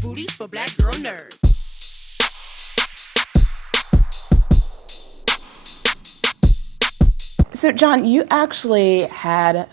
booties for black girl nerds. So, John, you actually had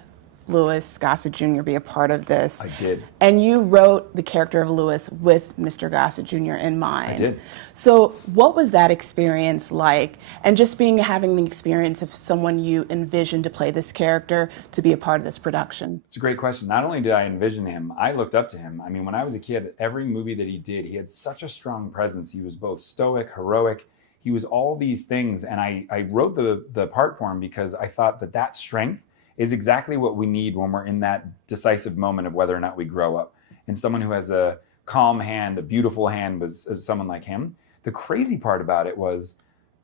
Louis Gossett Jr. be a part of this. I did. And you wrote the character of Louis with Mr. Gossett Jr. in mind. I did. So what was that experience like? And just having the experience of someone you envisioned to play this character to be a part of this production? It's a great question. Not only did I envision him, I looked up to him. I mean, when I was a kid, every movie that he did, he had such a strong presence. He was both stoic, heroic. He was all these things. And I wrote the part for him because I thought that strength is exactly what we need when we're in that decisive moment of whether or not we grow up. And someone who has a calm hand, a beautiful hand, was someone like him. The crazy part about it was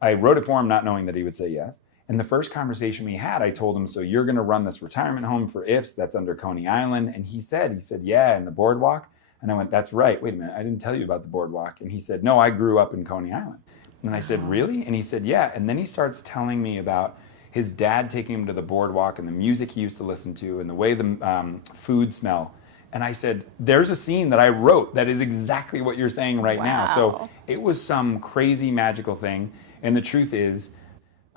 I wrote it for him not knowing that he would say yes. And the first conversation we had, I told him, so you're going to run this retirement home for IFs that's under Coney Island. And he said, yeah, and the boardwalk. And I went, that's right. Wait a minute. I didn't tell you about the boardwalk. And he said, no, I grew up in Coney Island. And I said, really? And he said, yeah. And then he starts telling me about his dad taking him to the boardwalk and the music he used to listen to and the way the food smell. And I said, there's a scene that I wrote that is exactly what you're saying right now. So it was some crazy magical thing. And the truth is,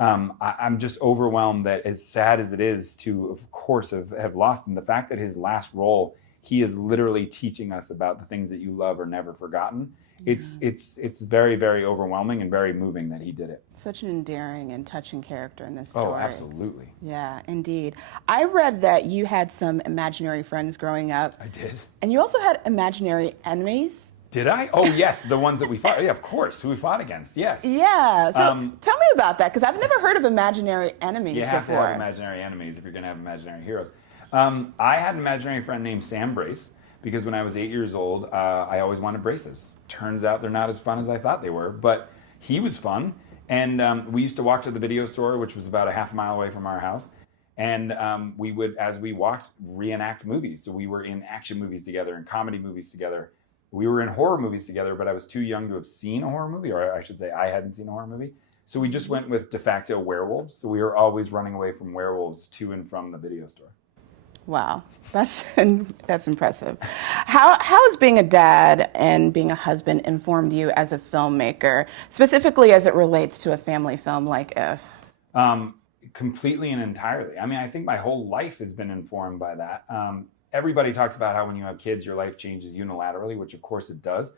I'm just overwhelmed that as sad as it is to, of course, have lost him, the fact that his last role, he is literally teaching us about the things that you love are never forgotten. It's very, very overwhelming and very moving that he did it. Such an endearing and touching character in this story. Oh, absolutely. Yeah, indeed. I read that you had some imaginary friends growing up. I did. And you also had imaginary enemies. Did I? Oh, yes, the ones that we fought. Yeah, of course, who we fought against, yes. Yeah, so tell me about that, because I've never heard of imaginary enemies before. You have to have imaginary enemies if you're going to have imaginary heroes. I had an imaginary friend named Sam Brace, because when I was 8 years old, I always wanted braces. Turns out they're not as fun as I thought they were, but he was fun. And we used to walk to the video store, which was about a half mile away from our house. And we would, as we walked, reenact movies. So we were in action movies together and comedy movies together. We were in horror movies together, but I was too young to have seen a horror movie, or I should say I hadn't seen a horror movie. So we just went with de facto werewolves. So we were always running away from werewolves to and from the video store. Wow, that's impressive. How has being a dad and being a husband informed you as a filmmaker, specifically as it relates to a family film like If? Completely and entirely. I mean, I think my whole life has been informed by that. Everybody talks about how when you have kids, your life changes unilaterally, which of course it does.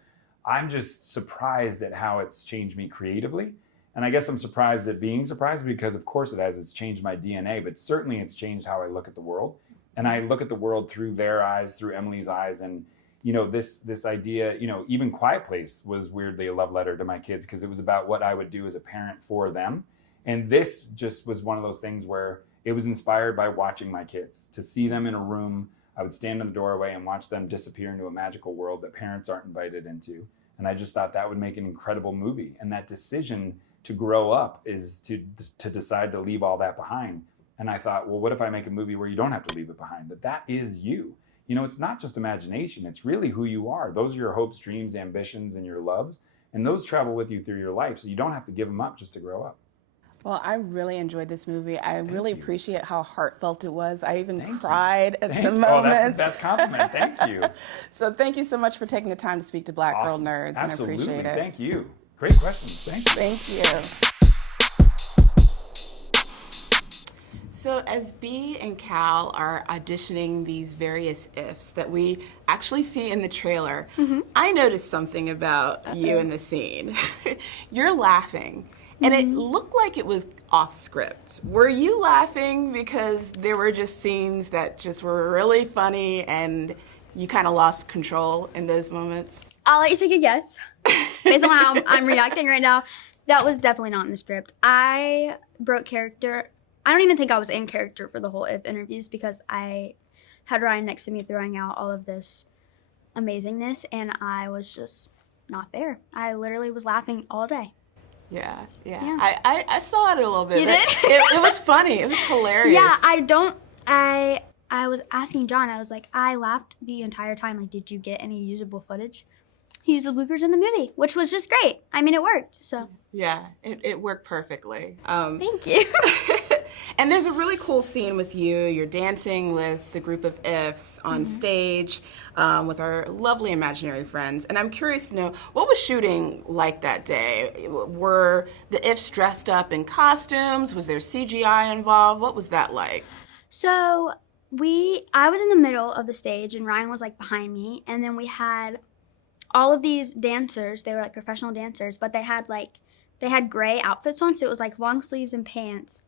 I'm just surprised at how it's changed me creatively. And I guess I'm surprised at being surprised because of course it has. It's changed my DNA, but certainly it's changed how I look at the world. And I look at the world through their eyes, through Emily's eyes. And, you know, this idea, you know, even Quiet Place was weirdly a love letter to my kids because it was about what I would do as a parent for them. And this just was one of those things where it was inspired by watching my kids. To see them in a room, I would stand in the doorway and watch them disappear into a magical world that parents aren't invited into. And I just thought that would make an incredible movie. And that decision to grow up is to decide to leave all that behind. And I thought, well, what if I make a movie where you don't have to leave it behind? That is you. You know, it's not just imagination. It's really who you are. Those are your hopes, dreams, ambitions, and your loves. And those travel with you through your life. So you don't have to give them up just to grow up. Well, I really enjoyed this movie. I really appreciate how heartful it was. I even cried at some moments. Oh, that's the best compliment. Thank you. So thank you so much for taking the time to speak to Black Girl Nerds. Absolutely. And I appreciate it. Thank you. Great questions. Thank you. Thank you. So as B and Cal are auditioning these various ifs that we actually see in the trailer, I noticed something about you in the scene. You're laughing, and it looked like it was off script. Were you laughing because there were just scenes that just were really funny and you kind of lost control in those moments? I'll let you take a guess. Based on how I'm reacting right now, that was definitely not in the script. I broke character. I don't even think I was in character for the whole If interviews because I had Ryan next to me throwing out all of this amazingness, and I was just not there. I literally was laughing all day. Yeah. I saw it a little bit. You did? It was funny. It was hilarious. Yeah, I was asking John, I was like, I laughed the entire time. Like, did you get any usable footage? He used the bloopers in the movie, which was just great. I mean, it worked, so. Yeah, it worked perfectly. Thank you. And there's a really cool scene with you. You're dancing with the group of ifs on stage with our lovely imaginary friends. And I'm curious to know, what was shooting like that day? Were the ifs dressed up in costumes? Was there CGI involved? What was that like? So I was in the middle of the stage and Ryan was like behind me, and then we had all of these dancers. They were like professional dancers, but they had gray outfits on, so it was like long sleeves and pants,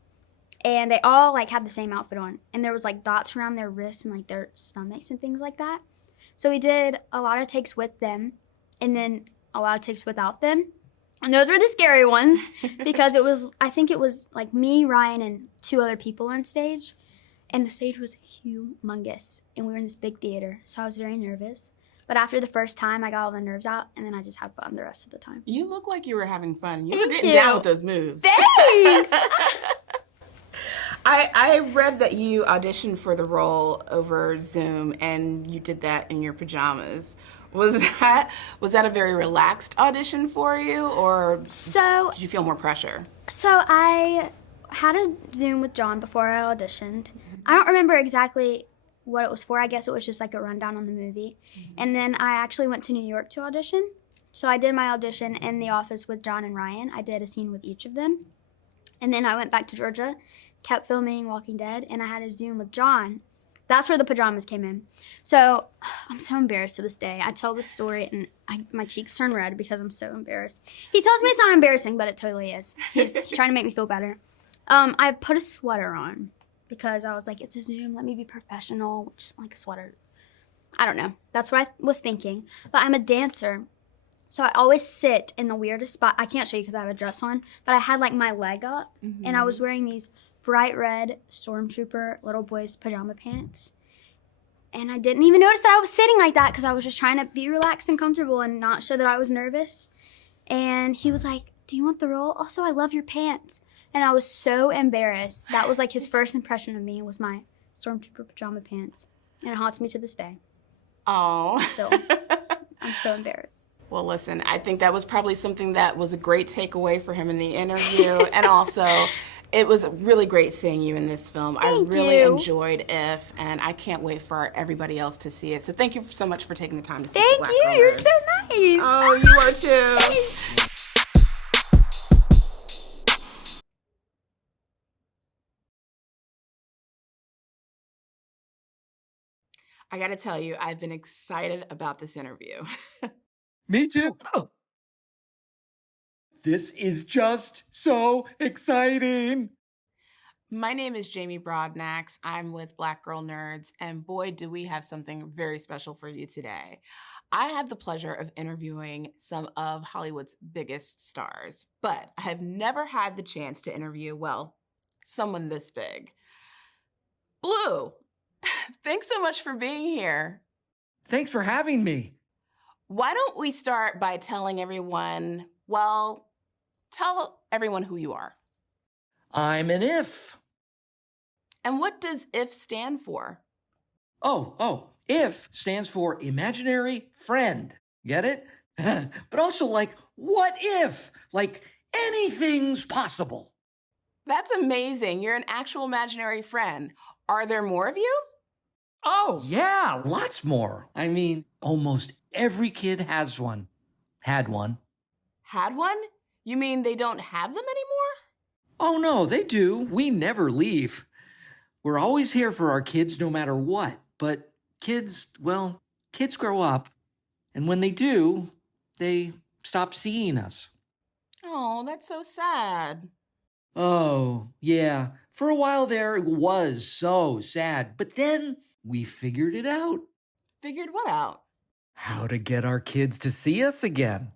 and they all like had the same outfit on, and there was like dots around their wrists and like their stomachs and things like that. So we did a lot of takes with them and then a lot of takes without them, and those were the scary ones because I think it was like me, Ryan, and 2 other people on stage. And the stage was humongous, and we were in this big theater, so I was very nervous. But after the first time, I got all the nerves out, and then I just had fun the rest of the time. You look like you were having fun. You were Thank getting you. down with those moves. Thanks! I read that you auditioned for the role over Zoom, and you did that in your pajamas. Was that a very relaxed audition for you, or did you feel more pressure? So I had a Zoom with John before I auditioned. I don't remember exactly what it was for. I guess it was just like a rundown on the movie. And then I actually went to New York to audition. So I did my audition in the office with John and Ryan. I did a scene with each of them. And then I went back to Georgia, kept filming Walking Dead, and I had a Zoom with John. That's where the pajamas came in. So I'm so embarrassed to this day. I tell this story and my cheeks turn red because I'm so embarrassed. He tells me it's not embarrassing, but it totally is. He's trying to make me feel better. I put a sweater on because I was like, it's a Zoom, let me be professional, which like a sweater. I don't know. That's what I was thinking. But I'm a dancer, so I always sit in the weirdest spot. I can't show you because I have a dress on, but I had like my leg up, and I was wearing these bright red Stormtrooper little boys pajama pants. And I didn't even notice that I was sitting like that because I was just trying to be relaxed and comfortable and not show that I was nervous. And he was like, do you want the role? Also, I love your pants. And I was so embarrassed. That was like his first impression of me was my Stormtrooper pajama pants. And it haunts me to this day. Oh. Still. I'm so embarrassed. Well, listen, I think that was probably something that was a great takeaway for him in the interview. And also, it was really great seeing you in this film. I really enjoyed If, and I can't wait for everybody else to see it. So thank you so much for taking the time to speak to Black Girl You're Nerds. so nice. Oh, you are too. I gotta tell you, I've been excited about this interview. Me too. Oh. This is just so exciting. My name is Jamie Broadnax. I'm with Black Girl Nerds, and boy, do we have something very special for you today. I have the pleasure of interviewing some of Hollywood's biggest stars, but I have never had the chance to interview, well, someone this big. Blue, thanks so much for being here. Thanks for having me. Why don't we start by telling everyone, well, tell everyone who you are. I'm an if. And what does IF stand for? If stands for imaginary friend. Get it? But also like, what if? Like, anything's possible. That's amazing. You're an actual imaginary friend. Are there more of you? Oh, yeah, lots more. I mean, almost every kid has one. Had one. Had one? You mean they don't have them anymore? Oh, no, they do. We never leave. We're always here for our kids no matter what. But kids grow up. And when they do, they stop seeing us. Oh, that's so sad. Oh, yeah. For a while there, it was so sad. But then we figured it out. Figured what out? How to get our kids to see us again.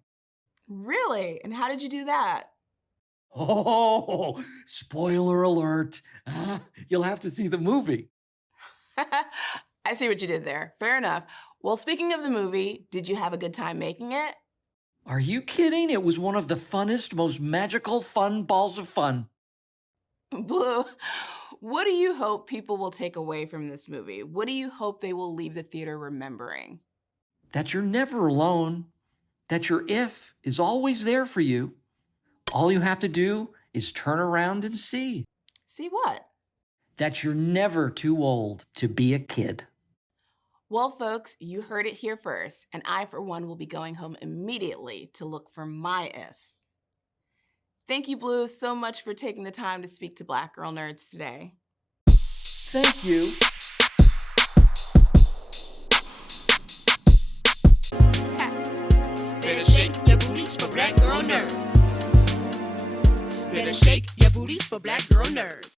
Really? And how did you do that? Oh, spoiler alert. You'll have to see the movie. I see what you did there. Fair enough. Well, speaking of the movie, did you have a good time making it? Are you kidding? It was one of the funnest, most magical, fun balls of fun. Blue, what do you hope people will take away from this movie? What do you hope they will leave the theater remembering? That you're never alone. That your if is always there for you. All you have to do is turn around and see. See what? That you're never too old to be a kid. Well, folks, you heard it here first, and I, for one, will be going home immediately to look for my if. Thank you, Blue, so much for taking the time to speak to Black Girl Nerds today. Thank you. Better shake your booties for Black Girl Nerds. Better shake your booties for Black Girl Nerds.